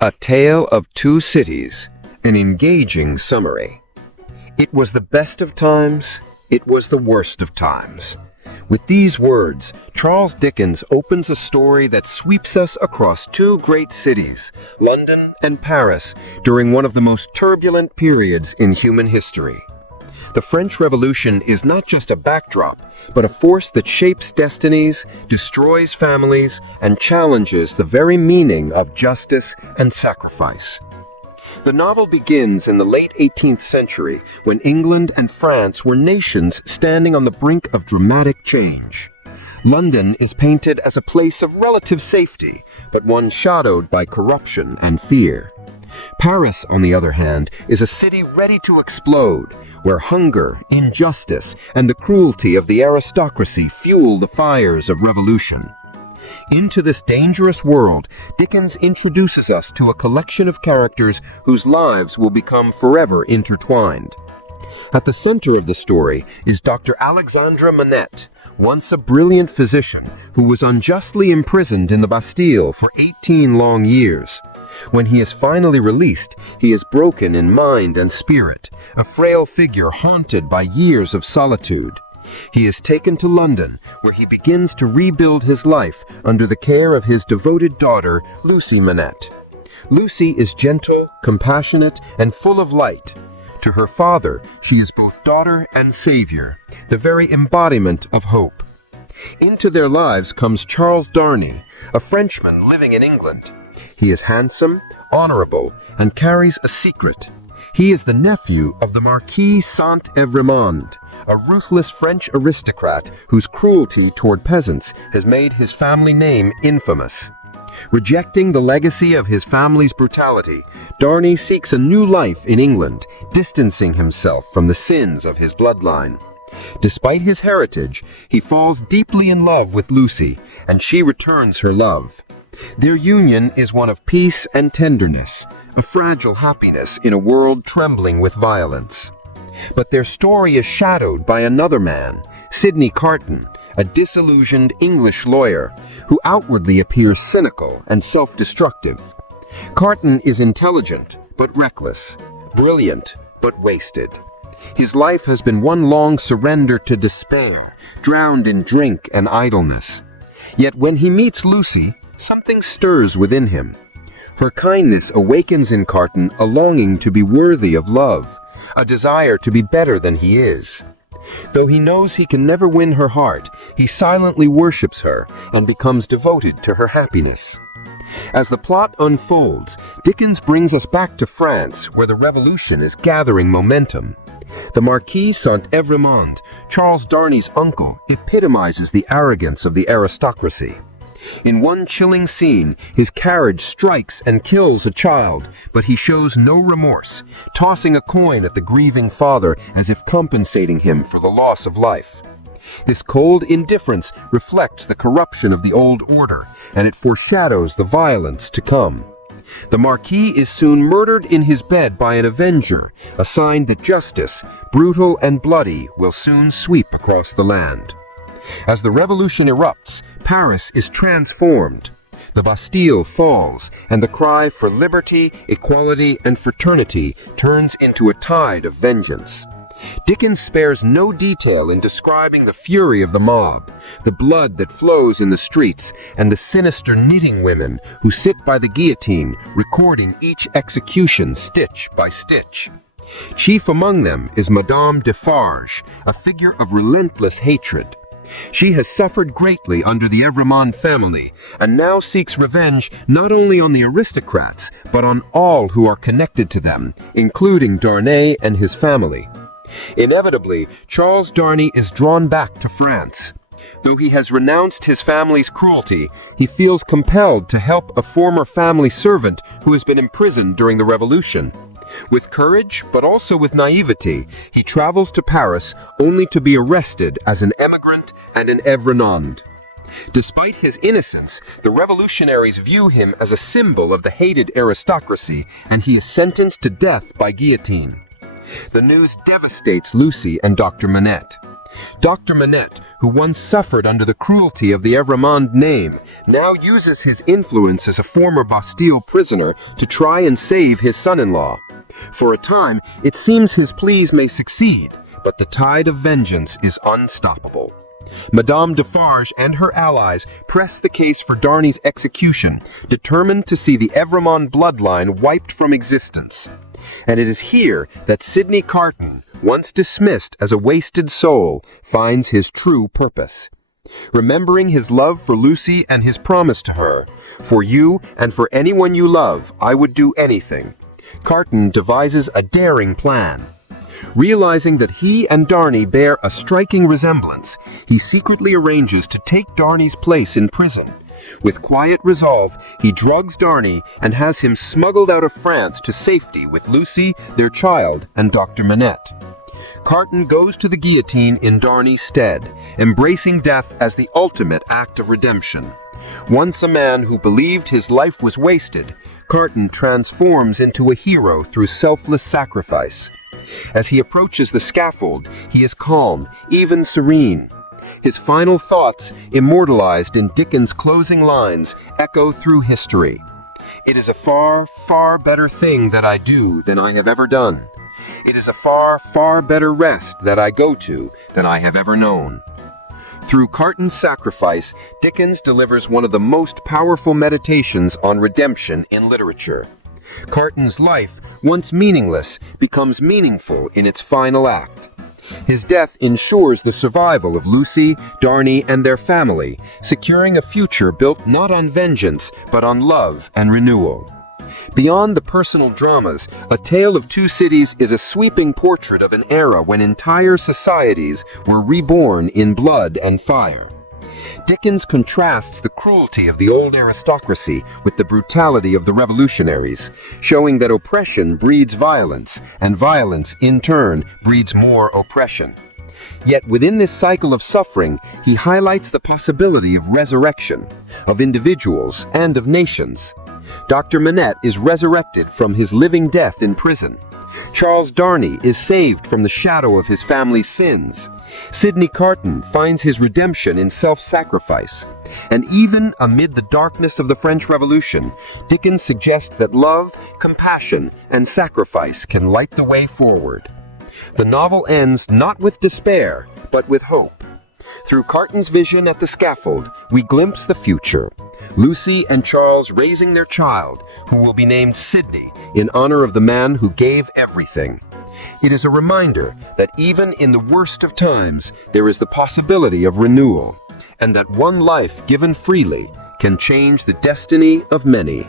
A Tale of Two Cities, an engaging summary. It was the best of times, it was the worst of times. With these words, Charles Dickens opens a story that sweeps us across two great cities, London and Paris, during one of the most turbulent periods in human history. The French Revolution is not just a backdrop, but a force that shapes destinies, destroys families, and challenges the very meaning of justice and sacrifice. The novel begins in the late 18th century, when England and France were nations standing on the brink of dramatic change. London is painted as a place of relative safety, but one shadowed by corruption and fear. Paris, on the other hand, is a city ready to explode, where hunger, injustice, and the cruelty of the aristocracy fuel the fires of revolution. Into this dangerous world, Dickens introduces us to a collection of characters whose lives will become forever intertwined. At the center of the story is Dr. Alexandre Manette, once a brilliant physician who was unjustly imprisoned in the Bastille for 18 long years. When he is finally released, he is broken in mind and spirit, a frail figure haunted by years of solitude. He is taken to London, where he begins to rebuild his life under the care of his devoted daughter, Lucie Manette. Lucie is gentle, compassionate, and full of light. To her father, she is both daughter and savior, the very embodiment of hope. Into their lives comes Charles Darnay, a Frenchman living in England. He is handsome, honorable, and carries a secret. He is the nephew of the Marquis Saint-Evremond, a ruthless French aristocrat whose cruelty toward peasants has made his family name infamous. Rejecting the legacy of his family's brutality, Darnay seeks a new life in England, distancing himself from the sins of his bloodline. Despite his heritage, he falls deeply in love with Lucie, and she returns her love. Their union is one of peace and tenderness, a fragile happiness in a world trembling with violence. But their story is shadowed by another man, Sydney Carton, a disillusioned English lawyer who outwardly appears cynical and self-destructive. Carton is intelligent but reckless, brilliant but wasted. His life has been one long surrender to despair, drowned in drink and idleness. Yet when he meets Lucie, something stirs within him. Her kindness awakens in Carton a longing to be worthy of love, a desire to be better than he is. Though he knows he can never win her heart, he silently worships her and becomes devoted to her happiness. As the plot unfolds, Dickens brings us back to France, where the revolution is gathering momentum. The Marquis Saint-Evremond, Charles Darnay's uncle, epitomizes the arrogance of the aristocracy. In one chilling scene, his carriage strikes and kills a child, but he shows no remorse, tossing a coin at the grieving father as if compensating him for the loss of life. This cold indifference reflects the corruption of the old order, and it foreshadows the violence to come. The Marquis is soon murdered in his bed by an avenger, a sign that justice, brutal and bloody, will soon sweep across the land. As the revolution erupts, Paris is transformed. The Bastille falls, and the cry for liberty, equality, and fraternity turns into a tide of vengeance. Dickens spares no detail in describing the fury of the mob, the blood that flows in the streets, and the sinister knitting women who sit by the guillotine, recording each execution stitch by stitch. Chief among them is Madame Defarge, a figure of relentless hatred. She has suffered greatly under the Evremond family, and now seeks revenge not only on the aristocrats, but on all who are connected to them, including Darnay and his family. Inevitably, Charles Darnay is drawn back to France. Though he has renounced his family's cruelty, he feels compelled to help a former family servant who has been imprisoned during the Revolution. With courage, but also with naivety, he travels to Paris only to be arrested as an emigrant and an Evremond. Despite his innocence, the revolutionaries view him as a symbol of the hated aristocracy, and he is sentenced to death by guillotine. The news devastates Lucie and Dr. Manette. Dr. Manette, who once suffered under the cruelty of the Evremond name, now uses his influence as a former Bastille prisoner to try and save his son-in-law. For a time, it seems his pleas may succeed, but the tide of vengeance is unstoppable. Madame Defarge and her allies press the case for Darnay's execution, determined to see the Evremond bloodline wiped from existence. And it is here that Sydney Carton, once dismissed as a wasted soul, finds his true purpose. Remembering his love for Lucie and his promise to her, "For you and for anyone you love, I would do anything," Carton devises a daring plan. Realizing that he and Darnay bear a striking resemblance, he secretly arranges to take Darnay's place in prison. With quiet resolve, he drugs Darnay and has him smuggled out of France to safety with Lucie, their child, and Dr. Manette. Carton goes to the guillotine in Darnay's stead, embracing death as the ultimate act of redemption. Once a man who believed his life was wasted, Carton transforms into a hero through selfless sacrifice. As he approaches the scaffold, he is calm, even serene. His final thoughts, immortalized in Dickens' closing lines, echo through history. "It is a far, far better thing that I do than I have ever done. It is a far, far better rest that I go to than I have ever known." Through Carton's sacrifice, Dickens delivers one of the most powerful meditations on redemption in literature. Carton's life, once meaningless, becomes meaningful in its final act. His death ensures the survival of Lucie, Darnay, and their family, securing a future built not on vengeance, but on love and renewal. Beyond the personal dramas, A Tale of Two Cities is a sweeping portrait of an era when entire societies were reborn in blood and fire. Dickens contrasts the cruelty of the old aristocracy with the brutality of the revolutionaries, showing that oppression breeds violence, and violence, in turn, breeds more oppression. Yet within this cycle of suffering, he highlights the possibility of resurrection, of individuals and of nations. Dr. Manette is resurrected from his living death in prison. Charles Darnay is saved from the shadow of his family's sins. Sydney Carton finds his redemption in self-sacrifice. And even amid the darkness of the French Revolution, Dickens suggests that love, compassion, and sacrifice can light the way forward. The novel ends not with despair, but with hope. Through Carton's vision at the scaffold, we glimpse the future. Lucie and Charles raising their child, who will be named Sydney, in honor of the man who gave everything. It is a reminder that even in the worst of times, there is the possibility of renewal, and that one life given freely can change the destiny of many.